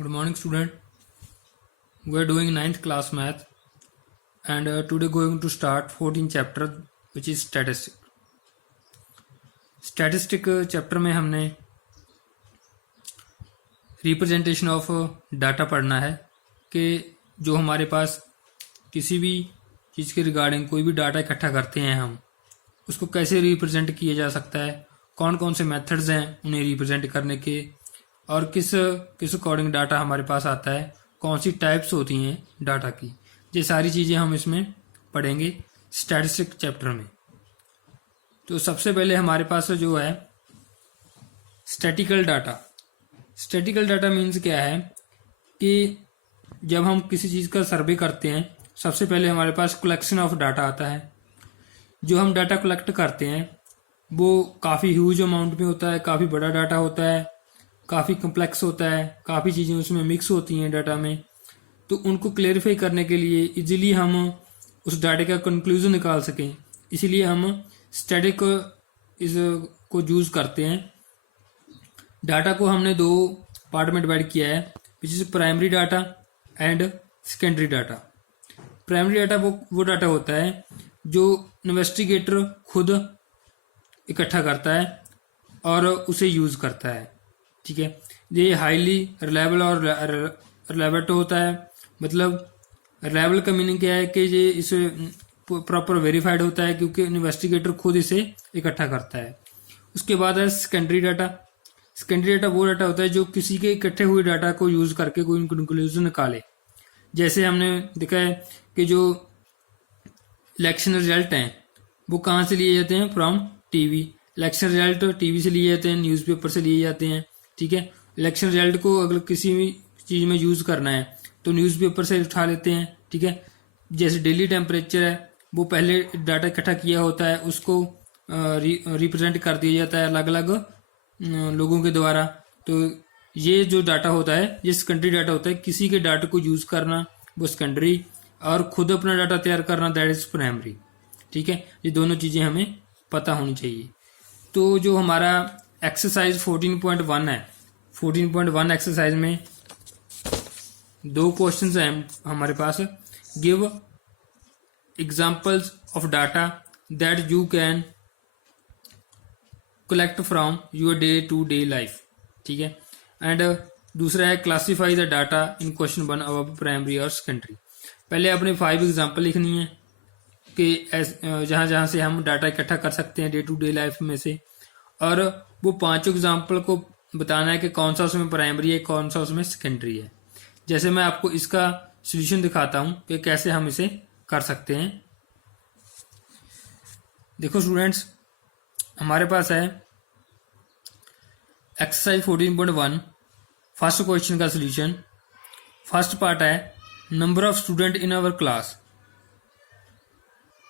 Good morning, student. We are doing 9th class math, and today going to start 14th chapter, which is statistic. Statistic chapter में हमने representation of data पढ़ना है कि जो हमारे पास किसी भी चीज़ के रिगार्डिंग कोई भी डाटा इकट्ठा करते हैं हम उसको कैसे रिप्रेजेंट किया जा सकता है, कौन कौन से मेथड्स हैं उन्हें रिप्रेजेंट करने के, और किस किस अकॉर्डिंग डाटा हमारे पास आता है, कौन सी टाइप्स होती हैं डाटा की। ये सारी चीज़ें हम इसमें पढ़ेंगे स्टैटिस्टिक चैप्टर में। तो सबसे पहले हमारे पास जो है statistical data. Statistical data means क्या है कि जब हम किसी चीज़ का सर्वे करते हैं सबसे पहले हमारे पास कलेक्शन ऑफ डाटा आता है। जो हम डाटा कलेक्ट करते हैं वो काफ़ी ह्यूज अमाउंट में होता है, काफ़ी बड़ा डाटा होता है, काफ़ी कम्प्लेक्स होता है, काफ़ी चीज़ें उसमें मिक्स होती हैं डाटा में। तो उनको क्लेरिफाई करने के लिए इजीली हम उस डाटा का कंक्लूजन निकाल सकें, इसीलिए हम स्टैटिक इस को यूज़ करते हैं। डाटा को हमने दो पार्ट में डिवाइड किया है, which is primary data and secondary data. Primary data वो डाटा होता है जो इन्वेस्टिगेटर खुद इकट्ठा करता है और उसे यूज़ करता है। ठीक है, ये हाईली रिलायबल और रिलायबल होता है। मतलब रिलायबल का मीनिंग क्या है कि ये इसे प्रॉपर वेरीफाइड होता है क्योंकि इन्वेस्टिगेटर खुद इसे इकट्ठा करता है। उसके बाद है सेकेंडरी डाटा। सेकेंडरी डाटा वो डाटा होता है जो किसी के इकट्ठे हुए डाटा को यूज़ करके कोई कंक्लूजन निकाले। जैसे हमने देखा है कि जो इलेक्शन रिजल्ट हैं वो कहाँ से लिए जाते हैं, from TV. Election result TV से लिए जाते हैं, न्यूज़पेपर से लिए जाते हैं। ठीक है, इलेक्शन रिजल्ट को अगर किसी भी चीज़ में यूज़ करना है तो न्यूज़पेपर से उठा लेते हैं। ठीक है, जैसे डेली टेम्परेचर है वो पहले डाटा इकट्ठा किया होता है, उसको रिप्रेजेंट कर दिया जाता है अलग अलग लोगों के द्वारा। तो ये जो डाटा होता है ये सेकेंडरी डाटा होता है। किसी के डाटा को यूज़ करना वो सेकेंडरी, और खुद अपना डाटा तैयार करना दैट इज प्राइमरी। ठीक है, ये दोनों चीज़ें हमें पता होनी चाहिए। तो जो हमारा एक्सरसाइज 14.1 है, 14.1 एक्सरसाइज में दो क्वेश्चंस हैं हमारे पास। Give examples of data that you can collect from your day to day life. ठीक है, एंड दूसरा है classify the data in question 1 अब प्राइमरी और सेकेंडरी। पहले अपने 5 एग्जाम्पल लिखनी है कि जहाँ जहाँ से हम डाटा इकट्ठा कर सकते हैं डे टू डे लाइफ में से, और वो 5 एग्जाम्पल को बताना है कि कौन सा उसमें प्राइमरी है, कौन सा उसमें सेकेंडरी है। जैसे मैं आपको इसका सॉल्यूशन दिखाता हूँ कि कैसे हम इसे कर सकते हैं। देखो स्टूडेंट्स, हमारे पास है एक्सरसाइज 14.1 फर्स्ट क्वेश्चन का सॉल्यूशन। फर्स्ट पार्ट है number of student in our class,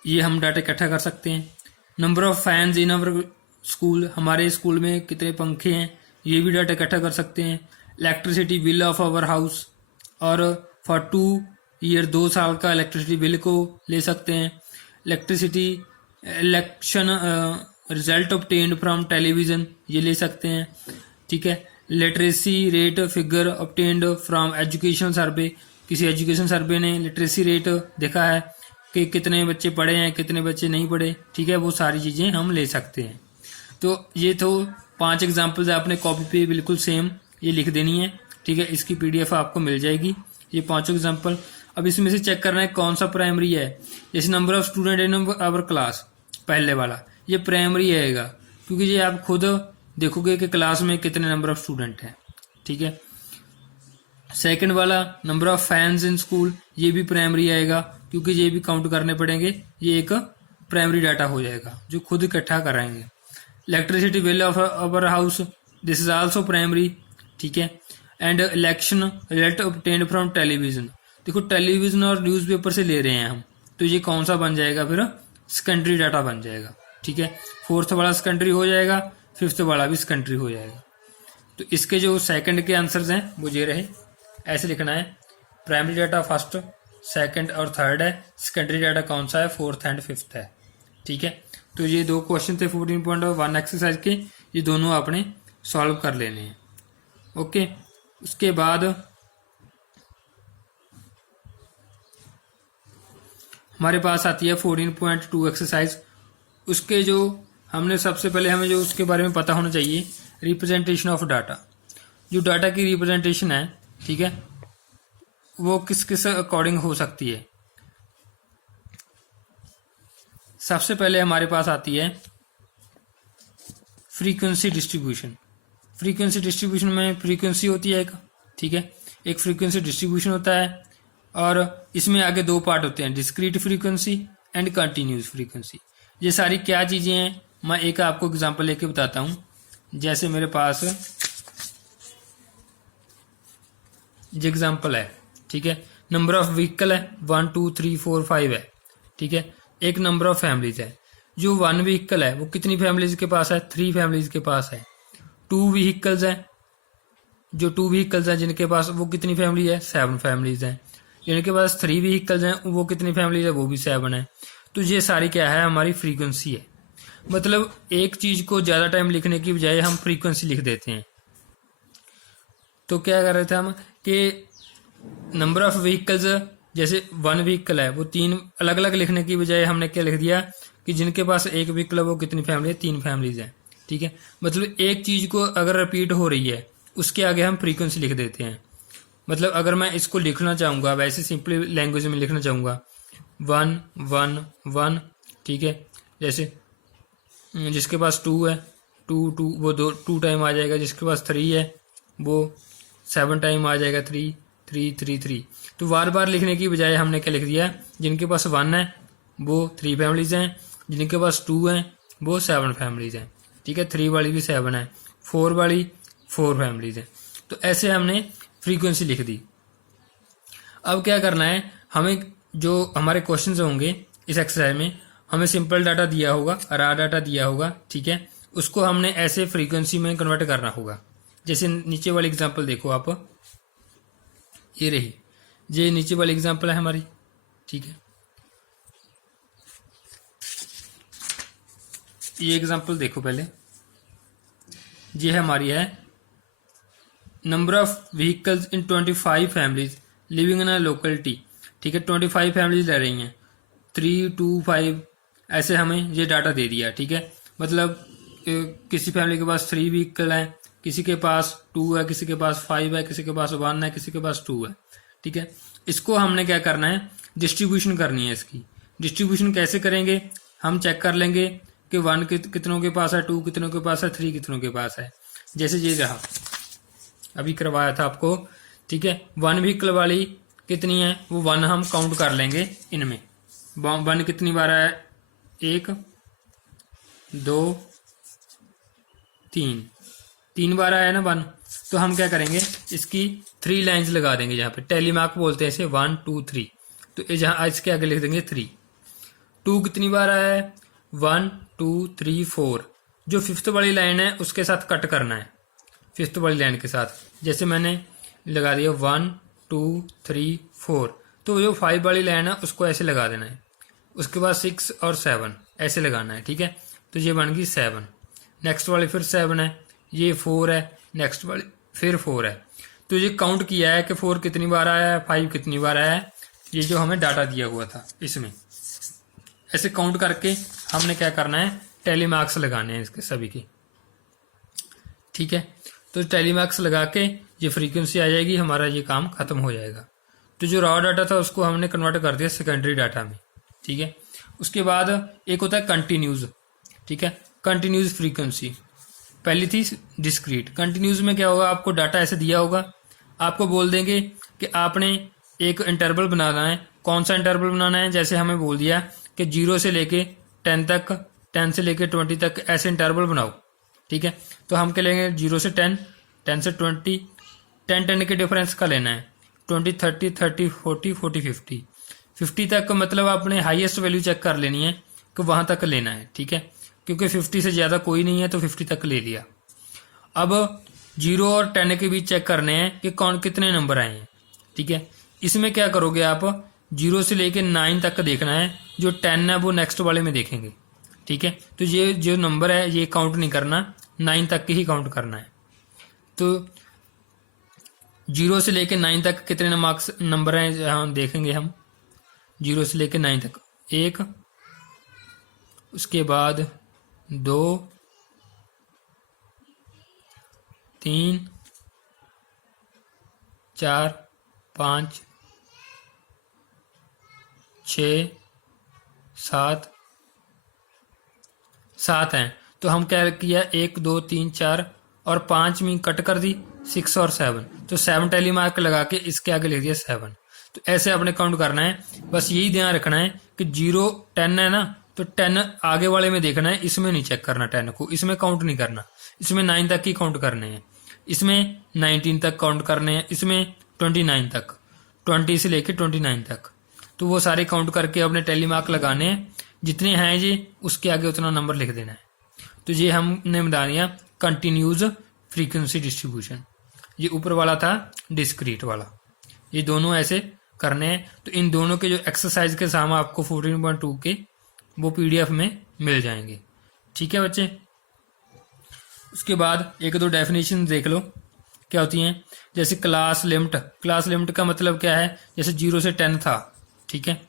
ये हम डाटा इकट्ठा कर सकते हैं। Number of fans in our school, हमारे स्कूल में कितने पंखे हैं, ये भी डाटा इकट्ठा कर सकते हैं। Electricity bill of our house, और फॉर 2 ईयर 2 साल का इलेक्ट्रिसिटी बिल को ले सकते हैं। Electricity election result obtained from television, ये ले सकते हैं। ठीक है, literacy rate figure obtained from education survey, किसी एजुकेशन सर्वे ने लिटरेसी रेट देखा है कि कितने बच्चे पढ़े हैं, कितने बच्चे नहीं पढ़े। ठीक है, वो सारी चीज़ें हम ले सकते हैं। तो ये तो 5 एग्जाम्पल्स आपने कॉपी पे बिल्कुल सेम ये लिख देनी है। ठीक है, इसकी PDF आपको मिल जाएगी, ये 5 एग्जाम्पल। अब इसमें से चेक करना है कौन सा प्राइमरी है। जैसे number of student in our class, पहले वाला ये प्राइमरी आएगा क्योंकि ये आप खुद देखोगे कि क्लास में कितने नंबर ऑफ स्टूडेंट हैं। ठीक है, सेकंड वाला number of fans in school, ये भी प्राइमरी आएगा क्योंकि ये भी काउंट करने पड़ेंगे, ये एक प्राइमरी डाटा हो जाएगा जो खुद इकट्ठा कराएंगे। Electricity bill of our house, this is also primary. ठीक है, and election result obtained from television, देखो टेलीविजन और न्यूज़पेपर से ले रहे हैं हम, तो ये कौन सा बन जाएगा, फिर सेकेंडरी डाटा बन जाएगा। ठीक है, 4th वाला सेकेंडरी हो जाएगा, 5th वाला भी सेकेंडरी हो जाएगा। तो इसके जो सेकंड के आंसर्स हैं वो ये रहे, ऐसे लिखना है। प्राइमरी डाटा फर्स्ट, सेकंड और थर्ड है, सेकेंडरी डाटा कौन सा है, 4th एंड 5th है। ठीक है, तो ये दो क्वेश्चन थे 14.1 एक्सरसाइज के, ये दोनों आपने सॉल्व कर लेने हैं। ओके, उसके बाद हमारे पास आती है 14.2 एक्सरसाइज। उसके जो हमने सबसे पहले हमें जो उसके बारे में पता होना चाहिए, रिप्रेजेंटेशन ऑफ डाटा। जो डाटा की रिप्रेजेंटेशन है, ठीक है, वो किस किस अकॉर्डिंग हो सकती है। सबसे पहले हमारे पास आती है फ्रीक्वेंसी डिस्ट्रीब्यूशन। फ्रीक्वेंसी डिस्ट्रीब्यूशन में फ्रीक्वेंसी होती है एक, ठीक है, एक फ्रीक्वेंसी डिस्ट्रीब्यूशन होता है और इसमें आगे दो पार्ट होते हैं, discrete frequency and continuous frequency. ये सारी क्या चीज़ें हैं, मैं एक आपको एग्जांपल लेके बताता हूँ। जैसे मेरे पास ये एग्जांपल है, ठीक है, नंबर ऑफ व्हीकल है 1 2 3 4 5 है, ठीक है, एक नंबर ऑफ फैमिलीज है। जो 1 व्हीकल है वो कितनी फैमिलीज के पास है, 3 फैमिलीज के पास है। 2 व्हीकल्स है, जो 2 व्हीकल्स हैं जिनके पास, वो कितनी फैमिली है, 7 फैमिलीज हैं। जिनके पास 3 व्हीकल्स हैं वो कितनी फैमिलीज है, वो भी 7 है। तो ये सारी क्या है, हमारी फ्रीक्वेंसी है। मतलब एक चीज को ज्यादा टाइम लिखने की बजाय हम फ्रीक्वेंसी लिख देते हैं। तो क्या कर रहे थे हम कि नंबर ऑफ व्हीकल्स, जैसे 1 व्हीकल है वो 3 अलग अलग लिखने की बजाय हमने क्या लिख दिया कि जिनके पास एक व्हीकल है वो कितनी फैमिली है, 3 फैमिलीज हैं, ठीक है। मतलब एक चीज को अगर रिपीट हो रही है उसके आगे हम फ्रीक्वेंसी लिख देते हैं। मतलब अगर मैं इसको लिखना चाहूंगा, वैसे सिंपली लैंग्वेज में लिखना चाहूंगा 1 1 1, ठीक है, जैसे जिसके पास 2 है 2 2 वो 2 टाइम आ जाएगा, जिसके पास 3 है वो 7 टाइम आ जाएगा, 3 3 3 3। तो बार बार लिखने की बजाय हमने क्या लिख दिया, जिनके पास 1 है वो 3 फैमिलीज हैं, जिनके पास 2 है वो 7 फैमिलीज हैं, ठीक है, 3 वाली भी 7 है, 4 वाली 4 फैमिलीज हैं। तो ऐसे हमने फ्रीक्वेंसी लिख दी। अब क्या करना है हमें, जो हमारे क्वेश्चंस होंगे इस एक्सरसाइज में, हमें सिंपल डाटा दिया होगा, रा डाटा दिया होगा, ठीक है, उसको हमने ऐसे फ्रीक्वेंसी में कन्वर्ट करना होगा। जैसे नीचे वाली एग्जांपल देखो आप, ये रही, ये नीचे वाली एग्जांपल है हमारी, ठीक है। ये एग्जांपल देखो पहले, ये हमारी है number of vehicles in 25 families living in a locality, ठीक है, 25 फैमिलीज रह रही हैं, 3 2 5 ऐसे हमें ये डाटा दे दिया, ठीक है। मतलब किसी फैमिली के पास 3 व्हीकल है, किसी के पास 2 है, किसी के पास 5 है, किसी के पास 1 है, किसी के पास 2 है, ठीक है। इसको हमने क्या करना है, डिस्ट्रीब्यूशन करनी है। इसकी डिस्ट्रीब्यूशन कैसे करेंगे, हम चेक कर लेंगे कि 1 कितनों के पास है, 2 कितनों के पास है, 3 कितनों के पास है। जैसे ये रहा, अभी करवाया था आपको, ठीक है। 1 व्हीकल वाली कितनी है, वो 1 हम काउंट कर लेंगे इनमें। 1 कितनी बार है, 1 2 3, 3 बार आया ना 1। तो हम क्या करेंगे, इसकी 3 लाइंस लगा देंगे, जहाँ पे टैली मार्क बोलते हैं इसे, 1 2 3। तो जहाँ इसके आगे लिख देंगे 3। 2 कितनी बार आया है, 1 2 3 4। जो 5th वाली लाइन है उसके साथ कट करना है, 5th वाली लाइन के साथ। जैसे मैंने लगा दिया 1 2 3 4, तो जो 5 वाली लाइन है उसको ऐसे लगा देना है। उसके बाद 6 और 7 ऐसे लगाना है, ठीक है। तो ये बन गई 7। नेक्स्ट वाली फिर 7 है, ये 4 है, नेक्स्ट वाली फिर 4 है। तो ये काउंट किया है कि 4 कितनी बार आया है, 5 कितनी बार आया है, ये जो हमें डाटा दिया हुआ था इसमें। ऐसे काउंट करके हमने क्या करना है, टैली मार्क्स लगाने हैं इसके सभी के, ठीक है। तो टैली मार्क्स लगा के ये फ्रीक्वेंसी आ जाएगी, हमारा ये काम खत्म हो जाएगा। तो जो रॉ डाटा था उसको हमने कन्वर्ट कर दिया सेकेंडरी डाटा में, ठीक है। उसके बाद एक होता है कंटिन्यूज, ठीक है, कंटिन्यूज फ्रीक्वेंसी। पहली थी डिस्क्रीट। कंटिन्यूज में क्या होगा, आपको डाटा ऐसे दिया होगा, आपको बोल देंगे कि आपने एक इंटरवल बनाना है। कौन सा इंटरवल बनाना है, जैसे हमें बोल दिया कि 0 से लेके 10 तक, 10 से लेके 20 तक ऐसे इंटरवल बनाओ, ठीक है। तो हम क्या लेंगे, 0 से 10, 10 से 20, 10 के डिफरेंस का लेना है, 20 30 30 40 40 50, 50 तक मतलब आपने हाईएस्ट वैल्यू चेक कर लेनी है कि वहां तक लेना है, ठीक है, क्योंकि 50 से ज़्यादा कोई नहीं है तो 50 तक ले लिया। अब 0 और 10 के बीच चेक करने हैं कि कौन कितने नंबर आए हैं, ठीक है। इसमें क्या करोगे आप, 0 से लेके 9 तक का देखना है, जो 10 है वो नेक्स्ट वाले में देखेंगे, ठीक है। तो ये जो नंबर है ये काउंट नहीं करना, 9 तक के ही काउंट करना है। तो 0 से लेके 9 तक कितने मार्क्स नंबर हैं, हम देखेंगे हम 0 से लेके 9 तक 1, उसके बाद 2, 3, 4, 5, 6, 7 हैं। तो हम क्या किया, 1, 2, 3, 4 और 5 में कट कर दी 6 और 7, तो 7 टैली मार्क लगा के इसके आगे लिख दिया 7। तो ऐसे अपने काउंट करना है। बस यही ध्यान रखना है कि 0 10 है ना, तो 10 आगे वाले में देखना है, इसमें नहीं चेक करना, 10 को इसमें काउंट नहीं करना, इसमें 9 तक ही काउंट करने हैं, इसमें 19 तक काउंट करने हैं, इसमें 29 तक, 20 से लेके 29 तक। तो वो सारे काउंट करके अपने टैली मार्क लगाने हैं, जितने हैं जी उसके आगे उतना नंबर लिख देना है। तो ये हमने बता दिया कंटिन्यूज फ्रीक्वेंसी डिस्ट्रीब्यूशन। ये ऊपर वाला था डिस्क्रीट वाला, ये दोनों ऐसे करने हैं। तो इन दोनों के जो एक्सरसाइज के साम आपको 14.2 के वो पीडीएफ में मिल जाएंगे। ठीक है बच्चे। उसके बाद 1-2 डेफिनेशन देख लो क्या होती हैं। जैसे क्लास लिमिट, क्लास लिमिट का मतलब क्या है, जैसे 0 से 10 था, ठीक है,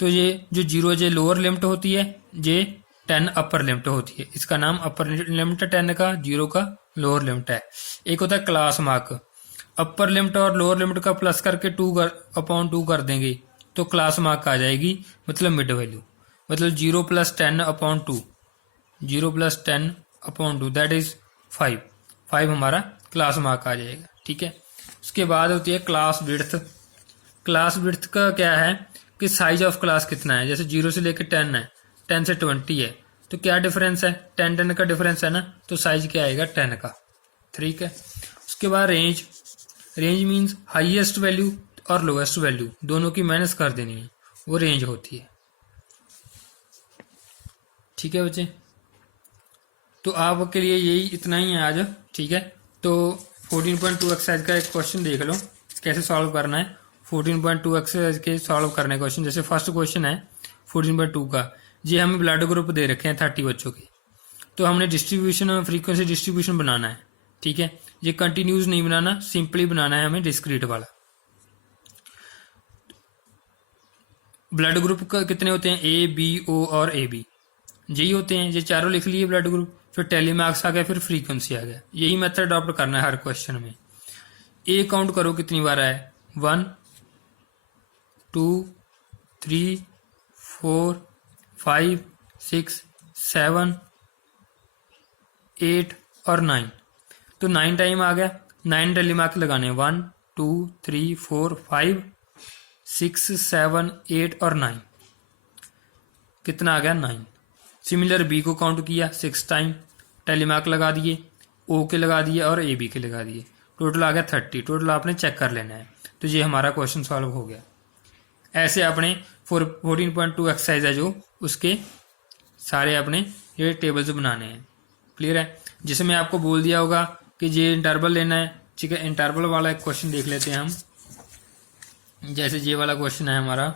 तो ये जो 0 ये लोअर लिमिट होती है, ये 10 अपर लिमिट होती है। इसका नाम अपर लिमिट है 10 का, 0 का लोअर लिमिट है। एक होता है क्लास मार्क, अपर लिमिट और लोअर लिमिट का प्लस करके 2/2 कर देंगे तो क्लास मार्क आ जाएगी, मतलब मिड वैल्यू, मतलब 0 + 10/2, 0 + 10/2 दैट इज 5 हमारा क्लास मार्क आ जाएगा। ठीक है। उसके बाद होती है क्लास विड्थ। क्लास विड्थ का क्या है कि साइज ऑफ क्लास कितना है। जैसे 0 से लेकर 10 है, 10 से 20 है, तो क्या डिफरेंस है, 10 का डिफरेंस है ना, तो साइज क्या आएगा 10 का। ठीक है। उसके बाद range, range means highest value और लोएस्ट वैल्यू दोनों की माइनस कर देनी है, वो रेंज होती है। ठीक है बच्चे, तो आपके लिए यही इतना ही है आज। ठीक है, तो 14.2 एक्सरसाइज का एक क्वेश्चन देख लो कैसे सॉल्व करना है। 14.2 एक्सरसाइज के सॉल्व करने क्वेश्चन, जैसे फर्स्ट क्वेश्चन है 14.2 का, ये हमें ब्लड ग्रुप दे रखे हैं 30 बच्चों के, तो हमने डिस्ट्रीब्यूशन और फ्रीक्वेंसी डिस्ट्रीब्यूशन बनाना है। ठीक है, ये कंटिन्यूस नहीं बनाना, सिंपली बनाना है हमें डिस्क्रीट वाला। ब्लड ग्रुप का कितने होते हैं, ए बी ओ और ए बी, यही होते हैं, ये चारों लिख लिए ब्लड ग्रुप, फिर टेली मार्क्स आ गया, फिर फ्रीक्वेंसी आ गया। यही मेथड अडॉप्ट करना है हर क्वेश्चन में। ए काउंट करो कितनी बार आया, 1 2 3 4 5 6 7 8 और 9, तो 9 टाइम आ गया। 9 टेली मार्क लगाने, 1 2 3 4 5 6 7 8 और 9, कितना आ गया 9। सिमिलर बी को काउंट किया 6 टाइम, टेली मार्क लगा दिए, ओ के लगा दिए और ए बी के लगा दिए, टोटल आ गया 30। टोटल आपने चेक कर लेना है, तो ये हमारा क्वेश्चन सॉल्व हो गया। ऐसे अपने 14.2 एक्सरसाइज है जो, उसके सारे अपने ये टेबल्स बनाने हैं। क्लियर है। जिसमें आपको बोल दिया होगा कि ये इंटरवल लेना है। ठीक है, इंटरवल वाला एक क्वेश्चन देख लेते हैं हम। जैसे ये वाला क्वेश्चन है हमारा,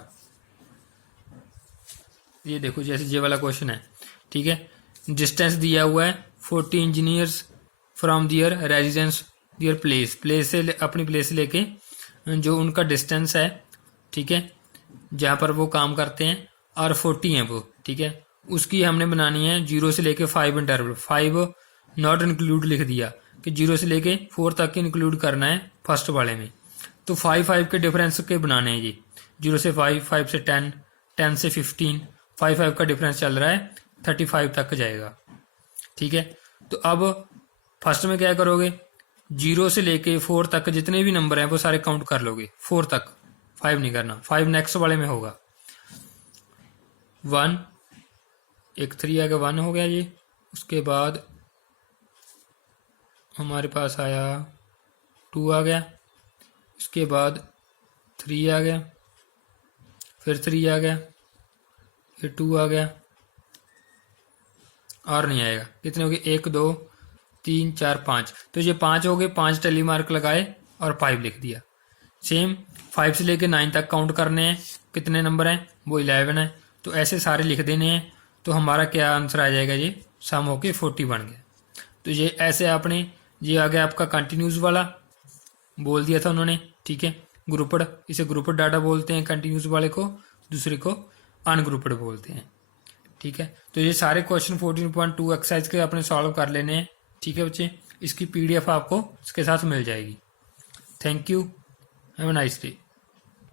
ये देखो जैसे ये वाला क्वेश्चन है। ठीक है, डिस्टेंस दिया हुआ है 40 engineers from their residence their place, place से अपनी प्लेस से लेके जो उनका डिस्टेंस है, ठीक है, जहाँ पर वो काम करते हैं, और 40 हैं वो। ठीक है, उसकी हमने बनानी है 0 से लेके 5 इंटरवल। 5 नॉट इंक्लूड लिख दिया कि 0 से लेके 4 तक इंक्लूड करना है फर्स्ट वाले में। तो 5 के डिफरेंस के बनाने हैं जी, 0 से 5, 5 से 10, 10 से 15, 5 का डिफरेंस चल रहा है, 35 तक जाएगा। ठीक है, तो अब फर्स्ट में क्या करोगे, 0 से लेके 4 तक जितने भी नंबर हैं वो सारे काउंट कर लोगे, 4 तक, 5 नहीं करना, 5 नेक्स्ट वाले में होगा। 1 एक 3 आ गया, 1 हो गया ये। उसके बाद हमारे पास आया 2 आ गया, उसके बाद 3 आ गया, फिर 3 आ गया, फिर 2 आ गया, और नहीं आएगा। कितने हो गए, 1 2 3 4 5, तो ये 5 हो गए। 5 टेली मार्क लगाए और 5 लिख दिया। सेम 5 से लेके 9 तक काउंट करने हैं, कितने नंबर हैं, वो 11 है, तो ऐसे सारे लिख देने हैं। तो हमारा क्या आंसर आ जाएगा, ये सम होके 40 बन गया। तो ये ऐसे आपने, ये आ गया आपका कंटिन्यूस वाला, बोल दिया था उन्होंने। ठीक है, ग्रुपड, इसे ग्रुपड डाटा बोलते हैं कंटिन्यूस वाले को, दूसरे को अनग्रुप्ड बोलते हैं। ठीक है, तो ये सारे क्वेश्चन 14.2 एक्सरसाइज के अपने सॉल्व कर लेने हैं। ठीक है बच्चे, इसकी PDF आपको इसके साथ मिल जाएगी। Thank you, have a nice day.